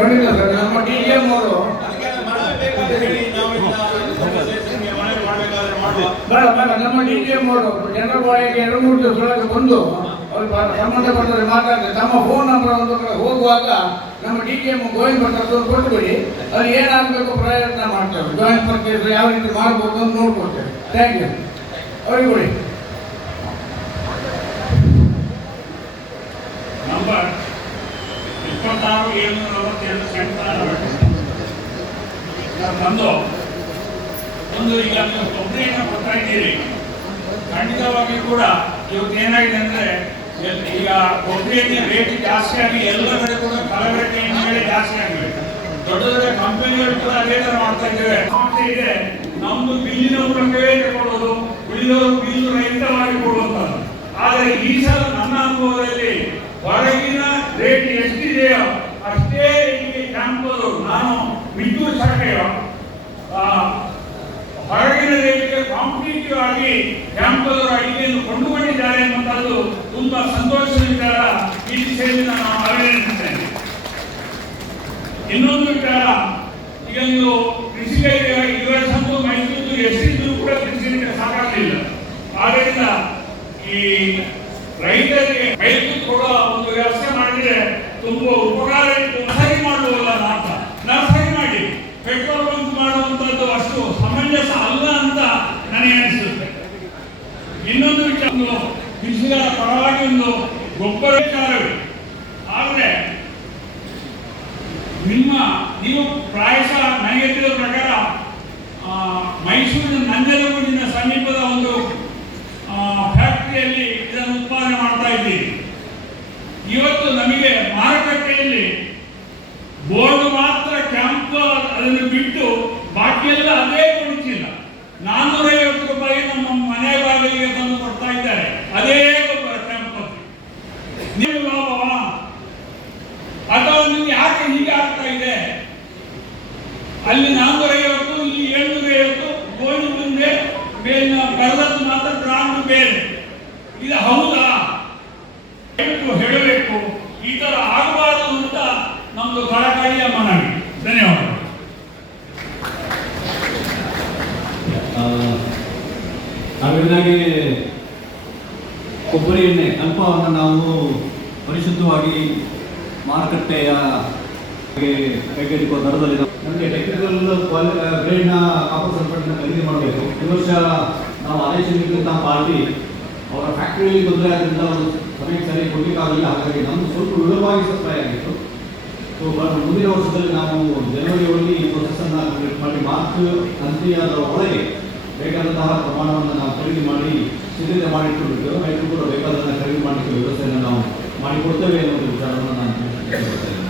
ಖಂಡಿತ ಸರ್, ನಮ್ಮ D M ಅವರು. ಬೇಡ ಬೇಡ, ನಮ್ಮ ಡಿ ಎಂ ಅವರು, ಜನರ ಬಾಡಿಗೆ ಎರಡು ಮೂರು ದಿವಸ ಒಳಗೆ ಬಂದು ಅವ್ರು ಸಂಬಂಧಪಟ್ಟವ್ರಿಗೆ ಮಾತಾಡಿದ್ರೆ ತಮ್ಮ ಫೋನ್ ನಂಬರ್ ಒಂದು ಕಡೆ ಹೋಗುವಾಗ ನಮ್ಮ ಡಿ ಸಿ ಎಂ ಗೋವಿಂದ ಭಟ್ರದ್ದು ಕೊಟ್ಬಿಡಿ. ಅದು ಏನಾಗಬೇಕು ಪ್ರಯತ್ನ ಮಾಡ್ತಾರೆ. ಜಾಯಿಂಟ್ ಪರ್ಚೇಸ್ ಯಾವ ರೀತಿ ಮಾಡ್ಬೋದು ಅಂತ ನೋಡ್ಕೊಡ್ತೇವೆ ಥ್ಯಾಂಕ್ ಯು ಅವ್ರಿಗೆ ಕೊಡಿ. ಇಪ್ಪತ್ತಾರು ಏಳ್ನೂರ ಅರವತ್ತೆರಡು ಸೆಂಟ್ರಲ್ ಬಂದು ಒಂದು ಈಗ ನೀವು ತೊಂದರೆಯನ್ನು ಕೊಡ್ತಾ ಇದ್ದೀರಿ. ಖಂಡಿತವಾಗಿ ಕೂಡ ಇವತ್ತು ಏನಾಗಿದೆ ಅಂದ್ರೆ, ಈಗ ಕೊಬ್ಬರಿ ಎಣ್ಣೆ ರೇಟ್ ಜಾಸ್ತಿ ಆಗಿ ಎಲ್ಲ ಕಡೆ ಕೂಡ ಕಲಬೆರಕೆ ಮೇಲೆ ಜಾಸ್ತಿ ಆಗಿದೆ. ದೊಡ್ಡ ದೊಡ್ಡ ಕಂಪನಿಗಳು ಕೂಡ ಅದೇ ಥರ ಮಾಡ್ತಾ ಇದ್ದೇವೆ ಸಮಸ್ಯೆ ಇದೆ. ನಮ್ದು ಬಿಲ್ಲಿನ ಮೂಲಕವೇ ತಗೊಳ್ಳೋದು ಉಳಿದವರು ಬಿಲ್ ರಹಿತವಾಗಿ ಕೊಡುವಂತದ್ದು. ಆದರೆ ಈ ಸಲ ನನ್ನ ಅನುಭವದಲ್ಲಿ ಹೊರಗಿನ ಆ, ಹೊರಗಿನ ದೇಶಕ್ಕೆ ಕಾಂಪಿಟೇಟಿವ್ ಆಗಿ ಕ್ಯಾಂಪದವರು ಅಡಿಗೆಯನ್ನು ಕೊಂಡುಕೊಂಡಿದ್ದಾರೆ ಅನ್ನುವಂಥದ್ದು ತುಂಬಾ ಸಂತೋಷದ ವಿಚಾರ ಈ ದಿಸೆಯಲ್ಲಿ ನಾನು ಅಭಿನಂದಿಸ್ತೇನೆ ಇನ್ನೊಂದು ವಿಚಾರ ಈಗ ನೀವು ಕೃಷಿಗೆ ಯುಎಸ್ ಅಂತೂ ಮೈಸೂರು ಎಷ್ಟಿದ್ರು ಕೂಡ ಕೃಷಿಗೆ ಸಾಕಾಗಲಿಲ್ಲ. ಆದ್ದರಿಂದ ಈ ರೈತರಿಗೆ ಮೈಸೂರು ಕೊಡುವ ಒಂದು ವ್ಯವಸ್ಥೆ ಮಾಡಿದ್ರೆ ತುಂಬಾ ಉಪಕಾರ ಇತ್ತು ನರ್ಸರಿ ಮಾಡುವಲ್ಲ ಅಂತ ನರ್ಸರಿ ಮಾಡಿ ಪೆಟ್ರೋಲ್ ಬಂಕ್ ಮಾಡುವಂತದ್ದು ಅಷ್ಟು ಸಮಂಜಸ ಅಲ್ಲ ಅಂತ ನನಗೆ ಅನಿಸುತ್ತೆ ಇನ್ನೊಂದು ವಿಚಾರ ಒಂದು ಕೃಷಿಕರ ಪರವಾಗಿ ಒಂದು ಗೊಬ್ಬರ ಆದರೆ, ನಿಮ್ಮ, ನೀವು ಪ್ರಾಯಶಃ ನನಗೆ ತಿಳಿದ ಪ್ರಕಾರ ಮೈಸೂರಿನ ನಂಜನಗೂಡಿನ ಸಮೀಪದ ಒಂದು ಫ್ಯಾಕ್ಟರಿಯಲ್ಲಿ ಇದನ್ನು ಉತ್ಪಾದನೆ ಮಾಡ್ತಾ ಇದ್ದೀರಿ. ಇವತ್ತು ನಮಗೆ ಮಾರುಕಟ್ಟೆಯಲ್ಲಿ ಬೋರ್ಡ್ ಮಾತ್ರ ಕ್ಯಾಂಪ್, ಅದನ್ನು ಬಿಟ್ಟು ಬಾಕಿಯೆಲ್ಲ ಅದೇ ಕೊಡಿಸಿಲ್ಲ ನಾನ್ನೂರೈವತ್ತು ರೂಪಾಯಿ ನಮ್ಮ ಮನೆ ಬಾಗಿಲಿಗೆ ತಂದು ಕೊಡ್ತಾ ಇದ್ದಾರೆ ಅದೇ ಗೊಬ್ಬರ ಕ್ಯಾಂಪ್ ನೀವು ಲಾಭವಾ ಅಥವಾ ನಿಮ್ಗೆ ಯಾಕೆ ಹೀಗೆ ಆಗ್ತಾ ಇದೆ ಅಲ್ಲಿ ನಾನ್ನೂರ ಐವತ್ತು ಇಲ್ಲಿ ಏಳ್ನೂರ ಐವತ್ತು ಗೋಣಿ ಮುಂದೆ ಮೇಲಿನ ಬರದತ್ತು ಮಾತ್ರ ಬ್ರಾಹ್ಮಣ ಬೇರೆ ಇದು ಹೌದಾ? ಹೇಳಬೇಕು, ಈ ತರ ಆಗಬಾರದು ಅಂತ ನಮ್ದು ಕಳಕಳಿಯ ಮನವಿ. ಧನ್ಯವಾದ. ನಾವಿದಾಗಿ ಕೊಬ್ಬರಿ ಎಣ್ಣೆ ಅಲ್ಪವನ್ನು ನಾವು ಪರಿಶುದ್ಧವಾಗಿ ಮಾರುಕಟ್ಟೆಯ ಕೈಗೆಟುಕುವ ದರದಲ್ಲಿ ನಮಗೆ ಟೆಕ್ನಿಕಲ್ ಗ್ರೇಡ್ನ ಕಾಪರ್ ಸಲ್ಫೇಟ್ನ ಖರೀದಿ ಮಾಡಬೇಕು. ಈ ವರ್ಷ ನಾವು ಆದೇಶ ನೀಡಿದಂತಹ ಪಾರ್ಟಿ ಅವರ ಫ್ಯಾಕ್ಟರಿಯಲ್ಲಿ ತೊಂದರೆ ಆದ್ರಿಂದ ಅವರು ಸರಿಯಾಗಿ ಕೊಡಲಿಕ್ಕಾಗಲಿಲ್ಲ. ಹಾಗಾಗಿ ನಮ್ಗೆ ಸ್ವಲ್ಪ ವಿಳಂಬವಾಗಿ ಸಪ್ಲೈ ಆಗಿತ್ತು. ಸೊ ಬಟ್ ಮುಂದಿನ ವರ್ಷದಲ್ಲಿ ನಾವು ಜನವರಿ ಒಳಗೆ ಈ ಕಂಪ್ಲೀಟ್ ಮಾಡಿ ಮಾರ್ಚ್ ಅಂತ್ಯದ ಒಳಗೆ ಬೇಕಾದಂತಹ ಪ್ರಮಾಣವನ್ನು ನಾವು ಖರೀದಿ ಮಾಡಿ ಸಿದ್ಧತೆ ಮಾಡಿಟ್ಟುಬಿಟ್ಟು ರೈತರು ಕೂಡ ಬೇಕಾದನ್ನು ಖರೀದಿ ಮಾಡಲಿಕ್ಕೆ ವ್ಯವಸ್ಥೆಯನ್ನು ನಾವು ಮಾಡಿಕೊಡ್ತೇವೆ ಅನ್ನೋ ವಿಚಾರವನ್ನು ನಾನು.